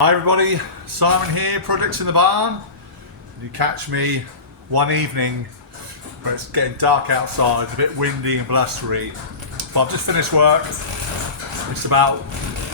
Hi everybody, Simon here, Projects in the Barn. You catch me one evening where it's getting dark outside, a bit windy and blustery. But I've just finished work. It's about,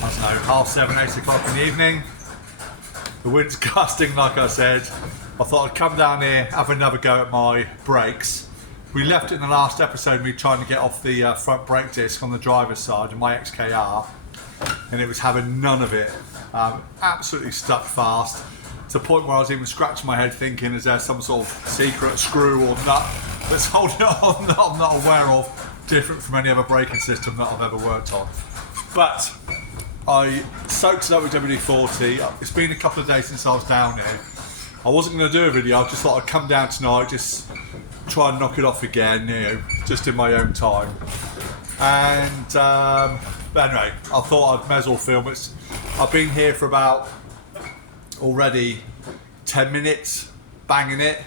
I don't know, 7:30, 8 o'clock in the evening. The wind's gusting, like I said. I thought I'd come down here, have another go at my brakes. We left it in the last episode, me trying to get off the front brake disc on the driver's side of my XKR, and it was having none of it. Absolutely stuck fast to the point where I was even scratching my head thinking, is there some sort of secret screw or nut that's holding it on that I'm not aware of, different from any other braking system that I've ever worked on. But I soaked it up with WD-40. It's been a couple of days since I was down here. I wasn't going to do a video, I just thought I'd come down tonight, just try and knock it off again, you know, just in my own time. And but anyway, I thought I'd may as well film it. I've been here for about already 10 minutes banging it.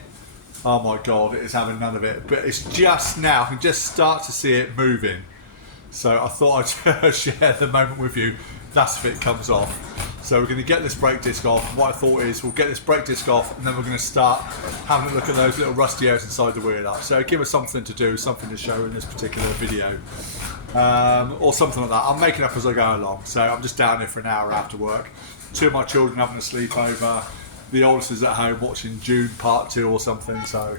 Oh my god, it is having none of it. But it's just now, I can just start to see it moving. So I thought I'd share the moment with you. That's if it comes off. So we're going to get this brake disc off. What I thought is we'll get this brake disc off and then we're going to start having a look at those little rusty areas inside the wheel up. So give us something to do, something to show in this particular video. Or something like that. I'm making up as I go along. So I'm just down here for an hour after work. Two of my children having a sleepover. The oldest is at home watching June Part 2 or something. So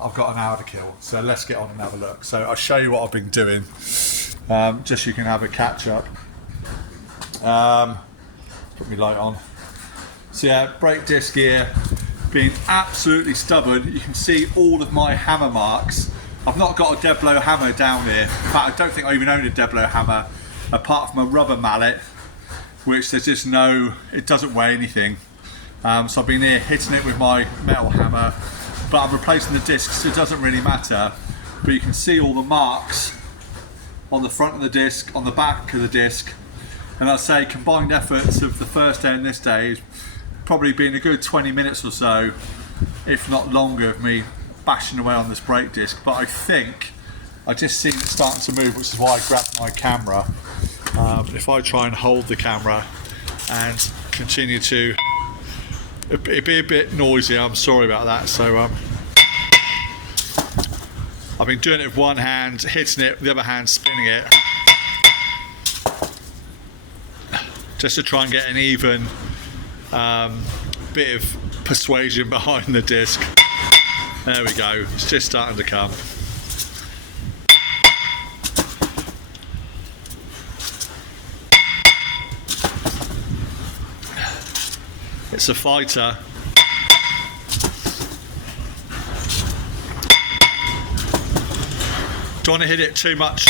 I've got an hour to kill. So let's get on and have a look. So I'll show you what I've been doing. Just so you can have a catch up. Put my light on. So yeah, brake disc here being absolutely stubborn. You can see all of my hammer marks. I've not got a dead blow hammer down here. In fact, I don't think I even own a dead blow hammer apart from a rubber mallet, which there's just no, it doesn't weigh anything. So I've been here hitting it with my metal hammer, but I'm replacing the discs, so it doesn't really matter. But you can see all the marks on the front of the disc, on the back of the disc. And I'd say combined efforts of the first day and this day has probably been a good 20 minutes or so, if not longer, of me bashing away on this brake disc. But I think I just seen it starting to move, which is why I grabbed my camera. If I try and hold the camera and continue to, it'd be a bit noisy, I'm sorry about that. So I've been doing it with one hand, hitting it with the other hand, spinning it, just to try and get an even bit of persuasion behind the disc. There we go, it's just starting to come. It's a fighter. Don't want to hit it too much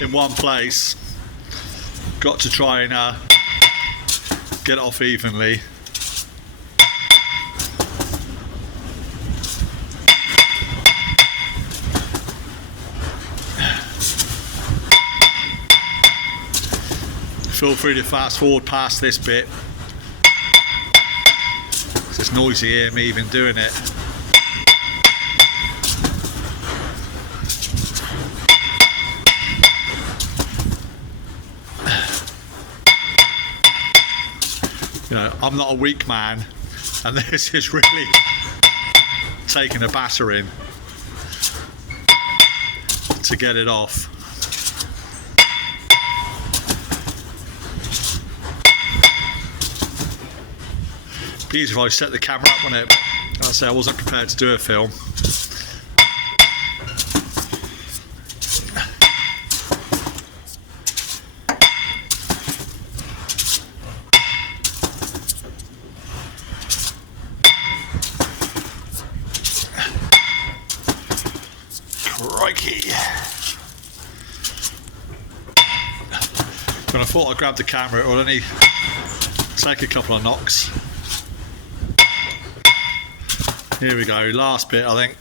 in one place. Got to try and get it off evenly. Feel free to fast forward past this bit. It's just noisy here, me even doing it. You know, I'm not a weak man, and this is really taking a battering to get it off. Be easy if I set the camera up on it, but I'll say I wasn't prepared to do a film. Crikey. When I thought I grabbed the camera, it would only take a couple of knocks. Here we go, last bit I think.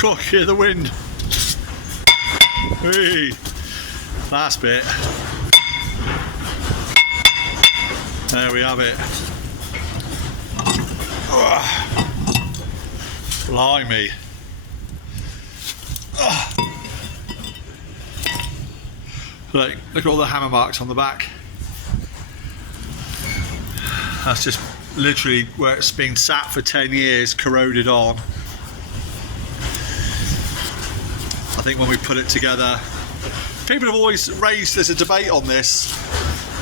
Gosh, hear the wind. Whee! Last bit. There we have it. Blimey. Look at all the hammer marks on the back. That's just literally where it's been sat for 10 years, corroded on. I think when we put it together, people have always raised, there's a debate on this,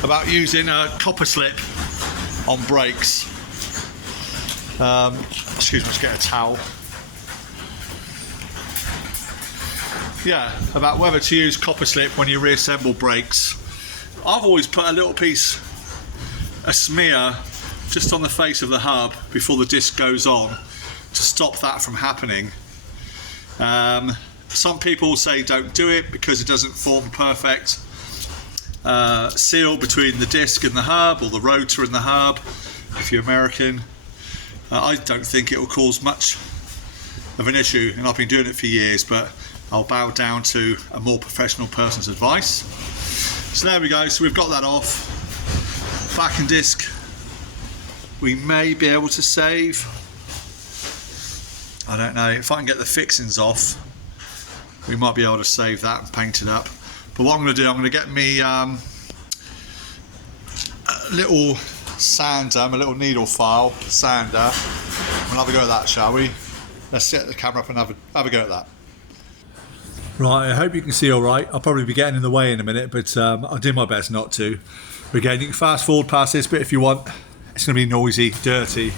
about using a copper slip on brakes. Excuse me, let's get a towel. Yeah, about whether to use copper slip when you reassemble brakes. I've always put a little piece, a smear, just on the face of the hub before the disc goes on to stop that from happening. Some people say don't do it because it doesn't form perfect seal between the disc and the hub, or the rotor and the hub, if you're American. I don't think it will cause much of an issue, and I've been doing it for years, but I'll bow down to a more professional person's advice. So there we go, so we've got that off. Back and disc we may be able to save. I don't know, if I can get the fixings off, we might be able to save that and paint it up. But what I'm going to do, I'm going to get me a little sander, my little needle file sander. We'll have a go at that, shall we? Let's set the camera up and have a go at that. Right, I hope you can see all right. I'll probably be getting in the way in a minute, but I'll do my best not to. But again, you can fast forward past this bit if you want. It's going to be noisy, dirty.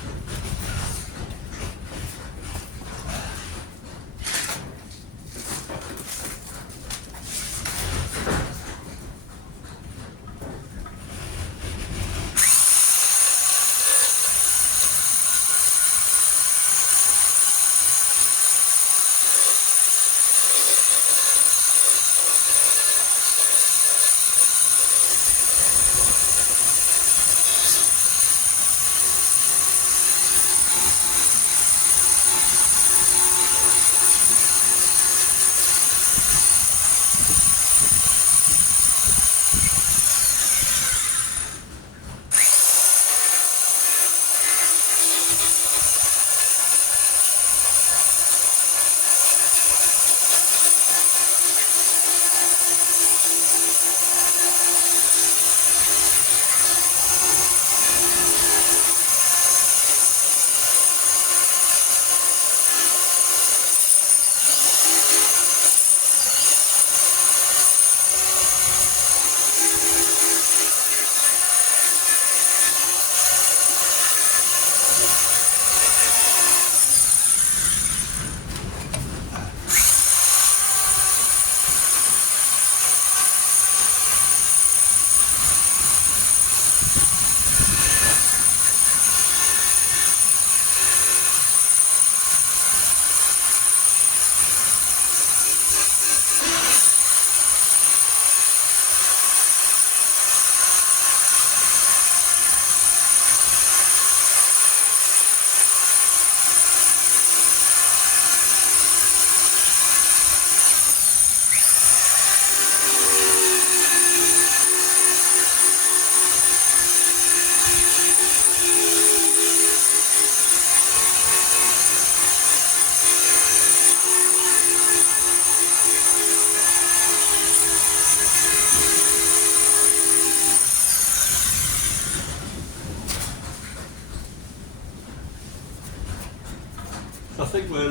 I think we'll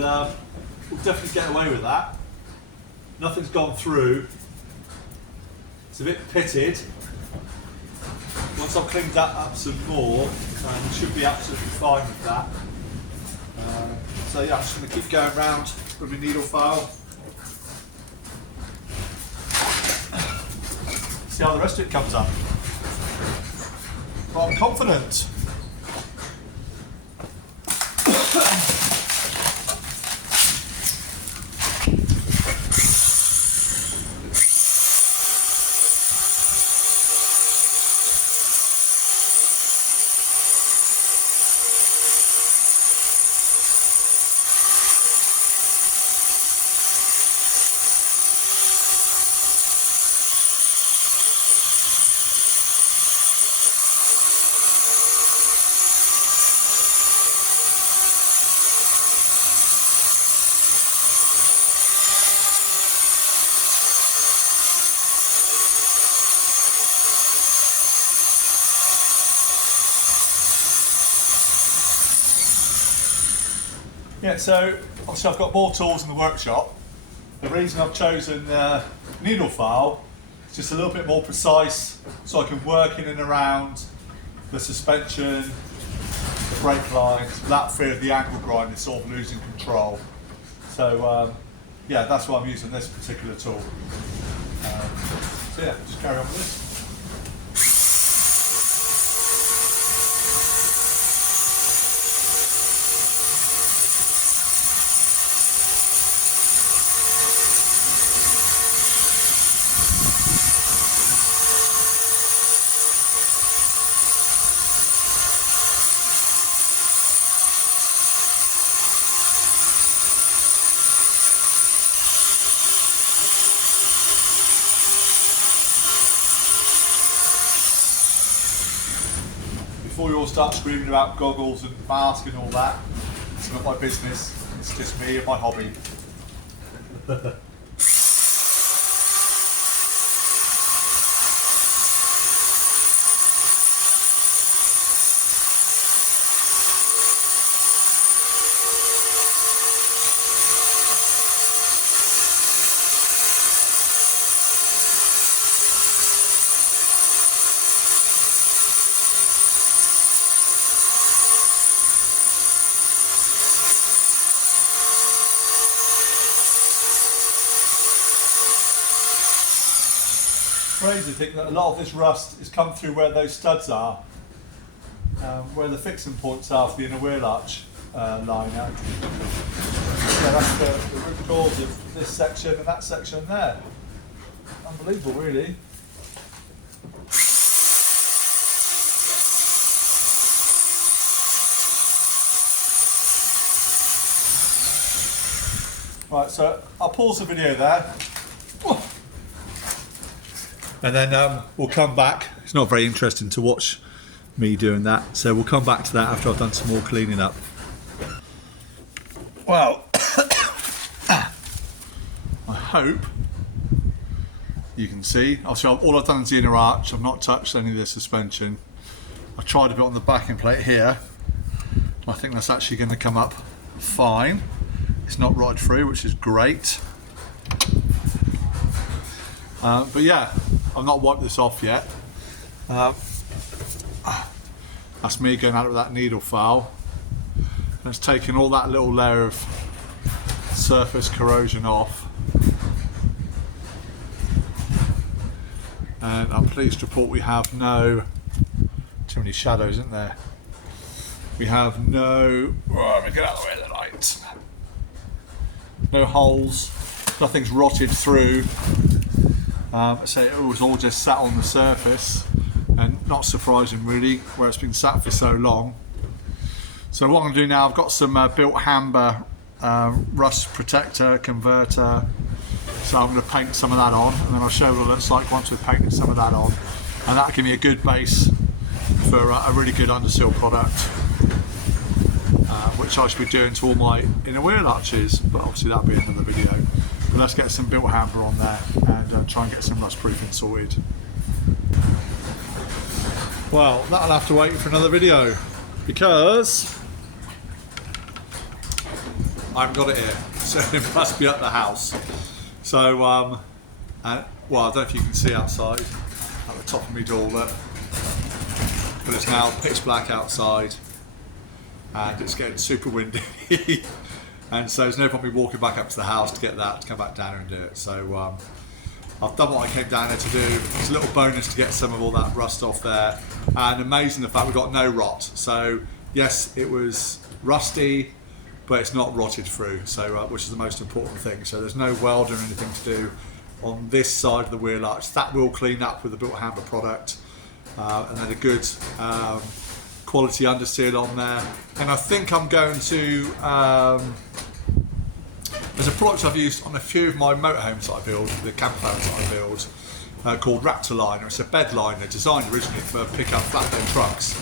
definitely get away with that. Nothing's gone through. It's a bit pitted. Once I've cleaned that up some more, we should be absolutely fine with that. So yeah, I'm just going to keep going around with my needle file. See how the rest of it comes up. But I'm confident. Yeah, so obviously I've got more tools in the workshop. The reason I've chosen needle file is just a little bit more precise, so I can work in and around the suspension, the brake lines, without fear of the angle grind is sort of losing control. So yeah, that's why I'm using this particular tool. So yeah, just carry on with this. Before you all start screaming about goggles and mask and all that, it's not my business, it's just me and my hobby. Crazy to think that a lot of this rust has come through where those studs are, where the fixing points are for the inner wheel arch liner. Yeah, that's the root cause of this section and that section there. Unbelievable, really. Right, so I'll pause the video there. And then we'll come back. It's not very interesting to watch me doing that, so we'll come back to that after I've done some more cleaning up. Well, I hope you can see. Obviously, all I've done is the inner arch. I've not touched any of the suspension. I tried a bit on the backing plate here. I think that's actually going to come up fine. It's not rotted through, which is great. But yeah, I've not wiped this off yet. That's me going out with that needle file. And it's taken all that little layer of surface corrosion off. And I'm pleased to report we have no, too many shadows, isn't there? We have no, let me get out of the way of the light. No holes, nothing's rotted through. So it was all just sat on the surface, and not surprising really, where it's been sat for so long. So what I'm going to do now, I've got some Bilt Hamber rust protector converter, so I'm going to paint some of that on, and then I'll show you what it looks like once we've painted some of that on, and that'll give me a good base for a really good underseal product, which I should be doing to all my inner wheel arches, but obviously that'll be another video. But let's get some Bilt Hamber on there and try and get some rust proofing sorted. Well, that'll have to wait for another video because I haven't got it here, so it must be at the house. So, well, I don't know if you can see outside at the top of my door, but it's now pitch black outside and it's getting super windy. And so there's no point me walking back up to the house to get that, to come back down and do it. So I've done what I came down there to do. It's a little bonus to get some of all that rust off there. And amazing the fact we've got no rot. So yes, it was rusty, but it's not rotted through, so which is the most important thing. So there's no welding or anything to do on this side of the wheel arch. That will clean up with the Bilt Hamber product. And then a good quality underseal on there. And I think I'm going to, there's a product I've used on a few of my motorhomes that I build, the campervans that I build, called Raptor liner. It's a bed liner designed originally for pickup flatbed trucks.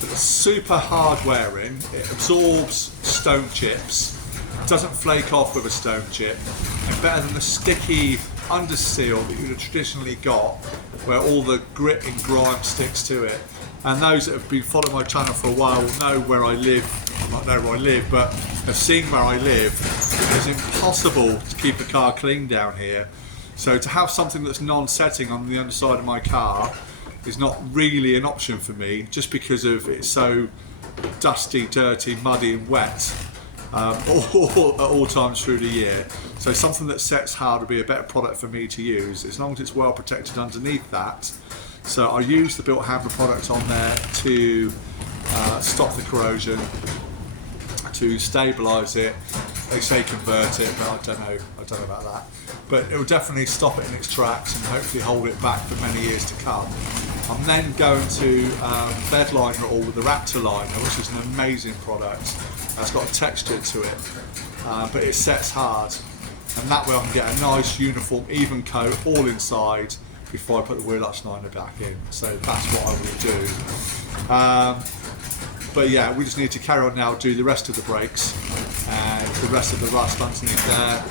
But it's super hard wearing, it absorbs stone chips, doesn't flake off with a stone chip, and better than the sticky underseal that you'd have traditionally got, where all the grit and grime sticks to it. And those that have been following my channel for a while will know where I live might know where I live, but have seen where I live, it's impossible to keep a car clean down here. So to have something that's non-setting on the underside of my car is not really an option for me, just because of it's so dusty, dirty, muddy and wet at all times through the year. So something that sets hard would be a better product for me to use, as long as it's well protected underneath that. So I use the Bilt Hamber product on there to stop the corrosion, to stabilise it. They say convert it, but I don't know about that. But it will definitely stop it in its tracks and hopefully hold it back for many years to come. I'm then going to bed liner it all with the Raptor liner, which is an amazing product. It's got a texture to it, but it sets hard, and that way I can get a nice uniform even coat all inside before I put the wheel arch liner back in. So that's what I will do. But yeah, we just need to carry on now, do the rest of the brakes and the rest of the rust underneath there.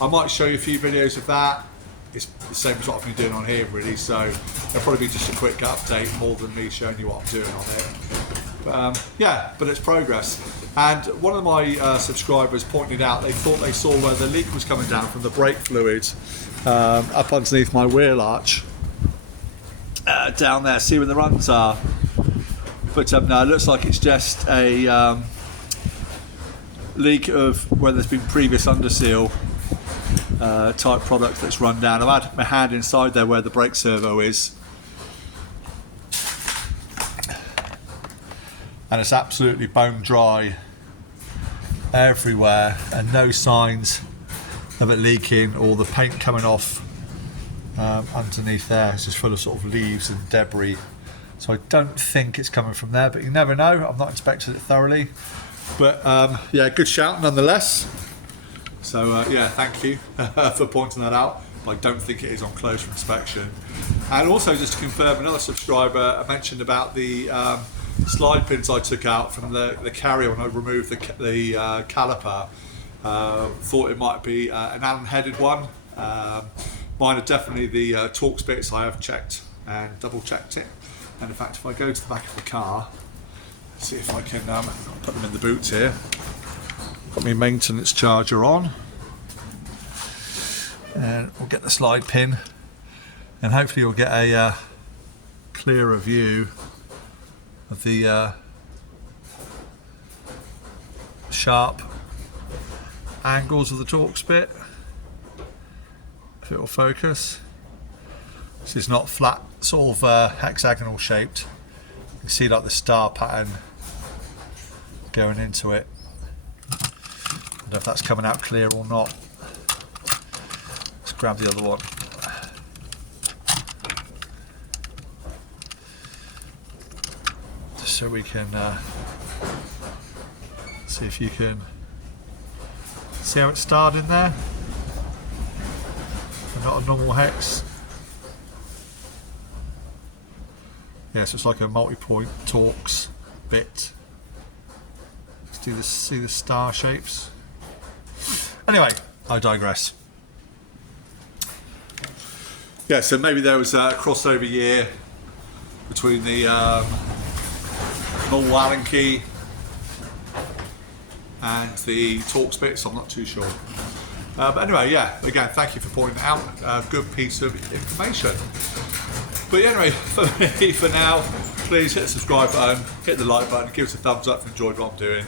I might show you a few videos of that. It's the same as what I've been doing on here really, so it'll probably be just a quick update more than me showing you what I'm doing on it. But yeah, but it's progress. And one of my subscribers pointed out they thought they saw where the leak was coming down from the brake fluid up underneath my wheel arch down there. See where the runs are. But no, it looks like it's just a leak of where there's been previous underseal type product that's run down. I've had my hand inside there where the brake servo is, and it's absolutely bone dry everywhere and no signs of it leaking or the paint coming off underneath there. It's just full of sort of leaves and debris. So I don't think it's coming from there, but you never know. I've not inspected it thoroughly. But yeah, good shout nonetheless. So yeah, thank you for pointing that out. But I don't think it is on closer inspection. And also just to confirm, another subscriber mentioned about the slide pins I took out from the carrier when I removed the caliper. Thought it might be an Allen headed one. Mine are definitely the Torx bits. I have checked and double checked it. And in fact, if I go to the back of the car, see if I can put them in the boot here. Got my maintenance charger on, and we'll get the slide pin, and hopefully you'll get a clearer view of the sharp angles of the Torx bit, if it will focus. This is not flat, sort of hexagonal shaped. You can see like the star pattern going into it. I don't know if that's coming out clear or not. Let's grab the other one. Just so we can see if you can see how it starred in there. And not a normal hex. Yeah, so it's like a multi-point Torx bit. Let's do this, see the star shapes. Anyway, I digress. Yeah, so maybe there was a crossover year between the normal Allen key and the Torx bits, I'm not too sure. But anyway, yeah, again, thank you for pointing it out. Good piece of information. But anyway, for me, for now, please hit the subscribe button, hit the like button, give us a thumbs up if you enjoyed what I'm doing,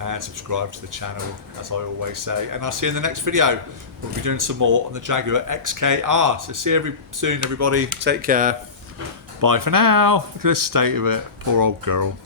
and subscribe to the channel, as I always say. And I'll see you in the next video. We'll be doing some more on the Jaguar XKR. So see you soon, everybody. Take care. Bye for now. Look at the state of it. Poor old girl.